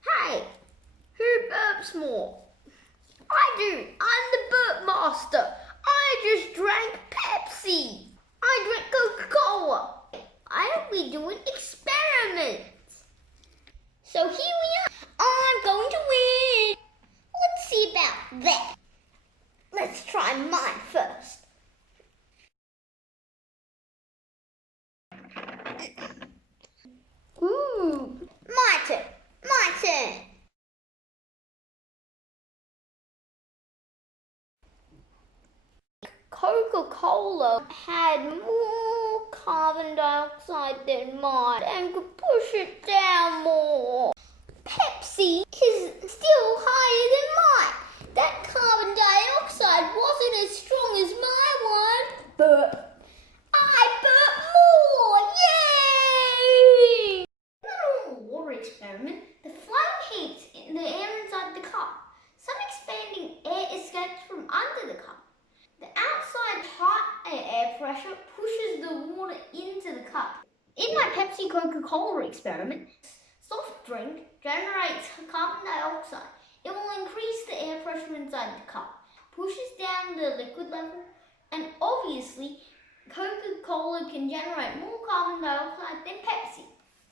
Hey, who burps more? I do. I'm the burp master. I just drank Pepsi. I drank Coca-Cola. I'll be doing experiments. So here we are. I'm going to win. Let's see about that. Let's try mine first. Ooh, my turn. My turn. Coca-Cola had more carbon dioxide than mine and could push it down more. Pepsi is still higher than mine. That carbon dioxide wasn't as strong as my one, but I burped more. Yay! In a normal water experiment, the flame heats in the air inside the cup. Some expanding air escapes from under the cup. The outside hot air pressure pushes the water into the cup. In my Pepsi Coca-Cola experiment, soft drink generates carbon dioxide. It will increase the air pressure inside the cup, pushes down the liquid level, and obviously Coca-Cola can generate more carbon dioxide than Pepsi.